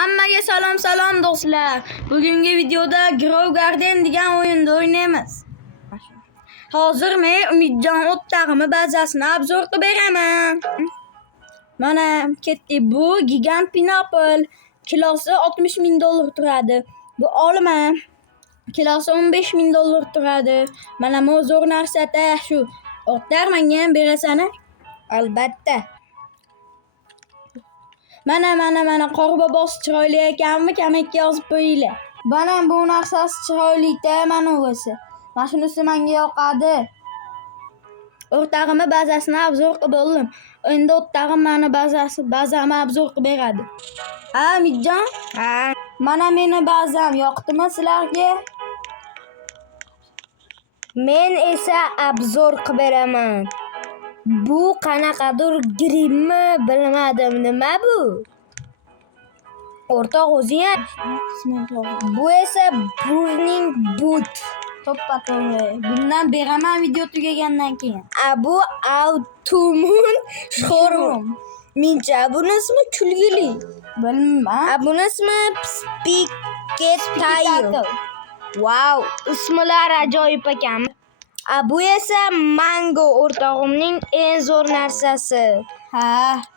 Hammaga salom do'stlar. Bugungi videoda Grow Garden degan o'yinda o'ynaymiz. Hozir men Umidjon o'ttag'imi bazasini obzor qilib beraman. Mana ketdi. Bu gigant pineapple. Kilosi $60,000 turadi. Bu olma. Kilosi $15,000 turadi. Mana bu zo'r narsa-da shu. O'tlar menga ham berasana? Albatta. Mana qorbobosi chiroyli ekanmi? Kamakka yozib qo'yinglar. Mana bu narsasi chiroyli-da, mana o'zi. Mana shunisi menga yoqadi. O'rtog'imni bazasini obzor qilib oldim. Endi o'rtog'im meni bazamni obzor qilib beradi. Ha, Umidjon? Ha. Mana meni bazam yoqdimi sizlarga? Men esa obzor qilib beraman. Bu qanaqadir grimmi, bilmadim, nima bu? O'rtoq o'zing bu esa burning boot. To'ppa-to'g'ri. Bundan beraman video tugagandan keyin. Bu automun showroom. Mencha buni ismi kulgili. Bilmayman. Buni ismi Spiketayo. Wow, ismlar ajoyib ekan. Bu esa mango, o'rtog'imning eng zo'r narsasi. Ha,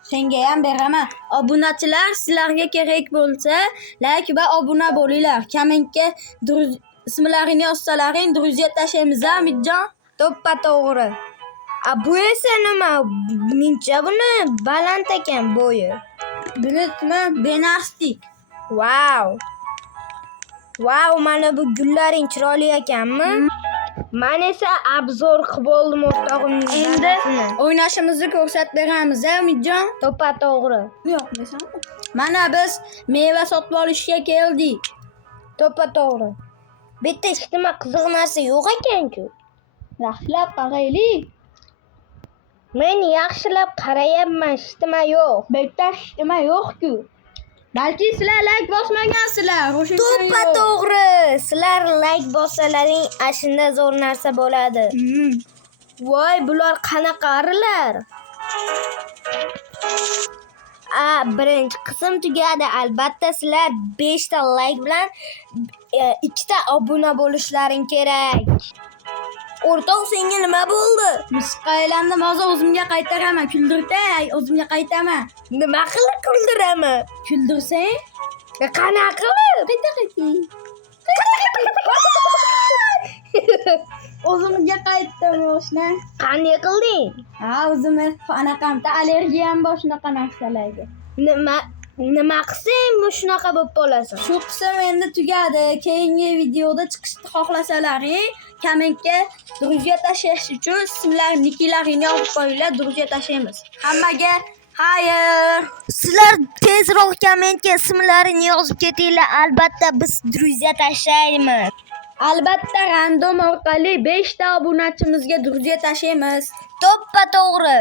senga ham beraman. Obunachilar, sizlarga kerak bo'lsa, like va obuna bo'linglar. Kommentga ismlarini yozsalaring, druziya tashlaymiz, Umidjon. To'ppa-to'g'ri. Bu esa nima? Mencha buni baland ekan bo'yi. Bilibmi? Benastik. Wow, mana bu gullaring chiroyli ekanmi? Men esa obzor qilib oldim o'rtog'imning. Endi o'ynashimizni ko'rsatib beramiz, Umidjon. To'ppa-to'g'ri. Yo'q, desam. Mana biz meva sotib olishga keldik. To'ppa-to'g'ri. Bitta hech nima qiziq narsa yo'q ekan-ku. Yaxshilab qaraylik. Men yaxshilab qarayapman, hech nima yo'q. Bu yerda hech nima yo'q-ku. Balki sizlar like bosmagansizlar. To'ppa-to'g'ri. Sizlar like bossalaring, ashunda zo'r narsa bo'ladi. Voy, bular qanaqa arilar? Birinchi qism tugadi. Albatta sizlar 5 ta like bilan 2 ta obuna bo'lishlaring kerak. O'rtoq, senga nima bo'ldi? Musiqa aylandim, hozir o'zimga qaytaraman. Kuldirtay, o'zimga qaytaman. Nima qilib kuldiraman? Kuldirsang? Qanaqa qilib? O'zimga qaytdim o'shna. Qanday qilding? Ha, o'zimni anaqamda allergiyam bor shunaqa narsalarga. Nima qilsang bu shunaqa bo'lib qolasan? Shu qism endi tugadi. Keyingi videoda chiqishni xohlasalaring, kommentga druziya tashlash uchun nikilarini yozib qo'yinglar, druziya tashlaymiz. Hammaga xayr. Sizlar tezroq kommentga ismlarini yozib ketinglar. Albatta biz druziya tashlaymiz. Albatta random orqali 5 ta obunachimizga druziya tashlaymiz. To'ppa-to'g'ri.